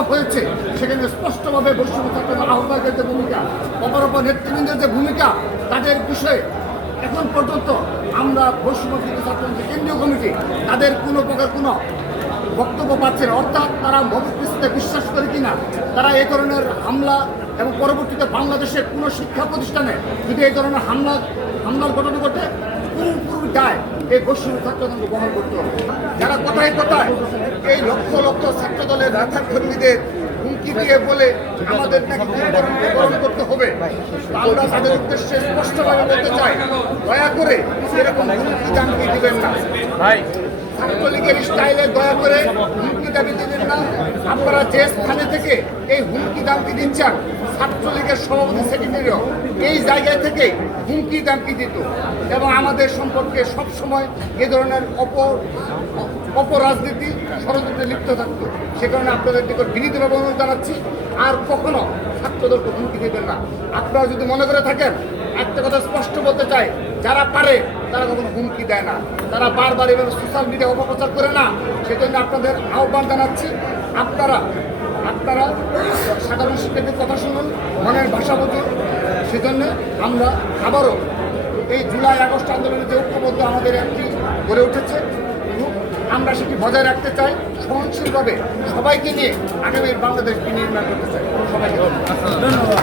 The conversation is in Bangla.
দেওয়া হয়েছে সেখানে স্পষ্টভাবে বৈষম্য ছাত্র আহ্বায়কের যে ভূমিকা, অপর নেতৃবৃন্দের যে ভূমিকা, তাদের বিষয়ে এখন পর্যন্ত আমরা বৈষম্য ছাত্র কেন্দ্রীয় কমিটি তাদের কোনো প্রকার কোনো বক্তব্য পাচ্ছে না। অর্থাৎ তারা ভবিষ্যতে বিশ্বাস করে কিনা, তারা এই ধরনের হামলা এবং পরবর্তীতে বাংলাদেশের কোনো শিক্ষা প্রতিষ্ঠানে যদি এই ধরনের হামলার ঘটনা ঘটে পুরোপুরি দায় এই বৈষম্য ছাত্রদলকে বহন করতে হবে। যারা কোথায় কোথায় এই লক্ষ লক্ষ ছাত্র দলের নেতা কর্মীদের হুমকি দিয়ে বলে আমাদের নাকি গ্রহণ করতে হবে, আমরা তাদের উদ্দেশ্যে স্পষ্টভাবে বলতে চাই, দয়া করে এরকম হুমকি জানতে দিবেন না ভাই। ছাত্রলীগের স্টাইলে দয়া করে হুমকি দাবি দিবেন না। আপনারা যে স্থানে থেকে এই হুমকি দামকি দিচ্ছেন, ছাত্রলীগের সভাপতি সেক্রেটারিও এই জায়গায় থেকে হুমকি দামকি দিত এবং আমাদের সম্পর্কে সবসময় এ ধরনের অপরাজনীতি ষড়যন্ত্রে লিপ্ত থাকতো। সে কারণে আপনাদের দিকে বিনীতভাবে অনুরোধ জানাচ্ছি, আর কখনো ছাত্রদেরকে হুমকি দেবেন না। আপনারা যদি মনে করে থাকেন, একটা কথা স্পষ্ট বলতে চাই, যারা পারে তারা কখনো হুমকি দেয় না, তারা বারবার এভাবে সোশ্যাল মিডিয়া অপপ্রচার করে না। সেজন্য আপনাদের আহ্বান জানাচ্ছি, আপনারা সাধারণ শিক্ষার্থীর কথা শুনুন, মনের ভাষা বুঝুন। সেজন্য আমরা আবারও এই জুলাই আগস্ট আন্দোলনের যে ঐক্যবদ্ধ আমাদের একটি গড়ে উঠেছে, আমরা সেটি বজায় রাখতে চাই। সহনশীলভাবে সবাইকে নিয়ে আগামী বাংলাদেশ বিনির্মাণ করতে চাই। সবাইকে ধন্যবাদ।